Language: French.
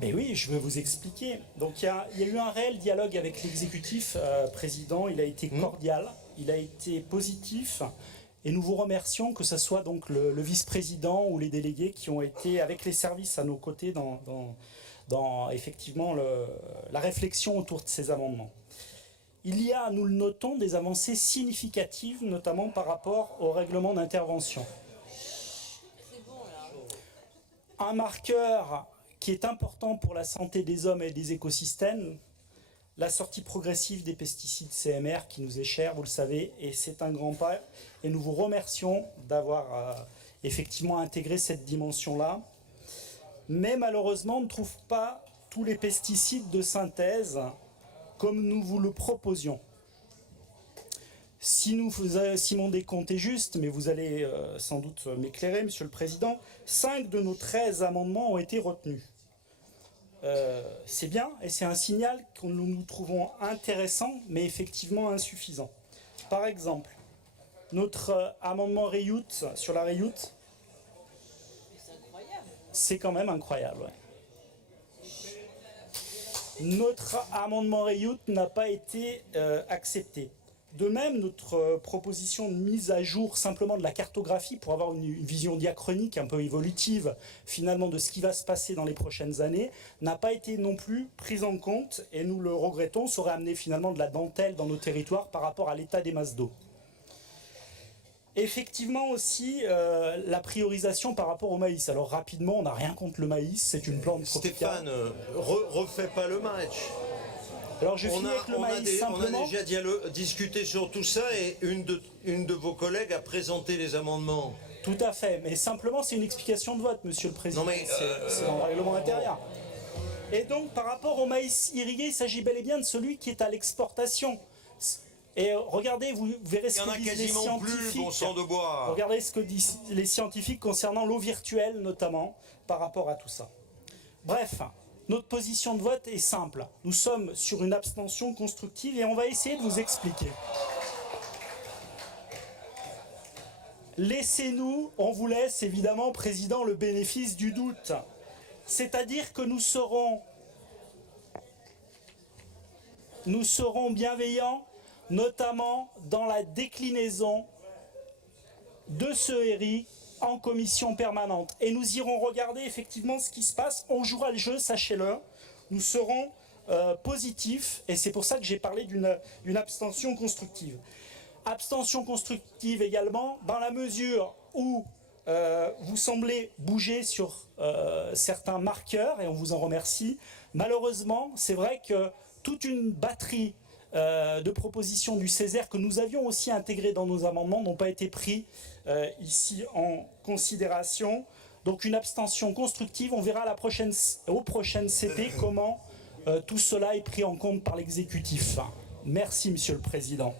Ben oui, je vais vous expliquer. Donc il y a eu un réel dialogue avec l'exécutif président, il a été cordial, il a été positif, et nous vous remercions, que ce soit donc le vice-président ou les délégués qui ont été avec les services à nos côtés dans effectivement la réflexion autour de ces amendements. Il y a, nous le notons, des avancées significatives, notamment par rapport au règlement d'intervention. Un marqueur qui est important pour la santé des hommes et des écosystèmes, la sortie progressive des pesticides CMR qui nous est chère, vous le savez, et c'est un grand pas. Et nous vous remercions d'avoir effectivement intégré cette dimension-là. Mais malheureusement, on ne trouve pas tous les pesticides de synthèse comme nous vous le proposions. Si mon décompte est juste, mais vous allez sans doute m'éclairer, Monsieur le Président, 5 de nos 13 amendements ont été retenus. C'est bien, et c'est un signal que nous trouvons intéressant, mais effectivement insuffisant. Par exemple, notre amendement Reyout sur la Reyout, c'est quand même incroyable. Ouais. Notre amendement Reyout n'a pas été accepté. De même, notre proposition de mise à jour simplement de la cartographie pour avoir une vision diachronique un peu évolutive finalement de ce qui va se passer dans les prochaines années n'a pas été non plus prise en compte, et nous le regrettons. Ça aurait amené finalement de la dentelle dans nos territoires par rapport à l'état des masses d'eau. Effectivement aussi la priorisation par rapport au maïs. Alors rapidement, on n'a rien contre le maïs, c'est une plante tropicale. Stéphane, refais pas le match. Alors je finis avec le maïs simplement. On a déjà discuté sur tout ça, et une de vos collègues a présenté les amendements. Tout à fait, mais simplement c'est une explication de vote, Monsieur le Président. Non mais c'est dans le règlement intérieur. Et donc par rapport au maïs irrigué, il s'agit bel et bien de celui qui est à l'exportation. Et regardez, vous verrez ce que disent les scientifiques. Bon sang de bois. Regardez ce que disent les scientifiques concernant l'eau virtuelle notamment par rapport à tout ça. Bref, notre position de vote est simple. Nous sommes sur une abstention constructive et on va essayer de vous expliquer. Laissez-nous, on vous laisse évidemment, Président, le bénéfice du doute. C'est-à-dire que nous serons bienveillants, notamment dans la déclinaison de ce RI en commission permanente. Et nous irons regarder effectivement ce qui se passe. On jouera le jeu, sachez-le. Nous serons positifs, et c'est pour ça que j'ai parlé d'une abstention constructive. Abstention constructive également, dans la mesure où vous semblez bouger sur certains marqueurs, et on vous en remercie. Malheureusement, c'est vrai que toute une batterie de propositions du Césaire que nous avions aussi intégrées dans nos amendements n'ont pas été pris ici en considération. Donc une abstention constructive. On verra aux prochaines CP comment tout cela est pris en compte par l'exécutif. Merci, Monsieur le Président.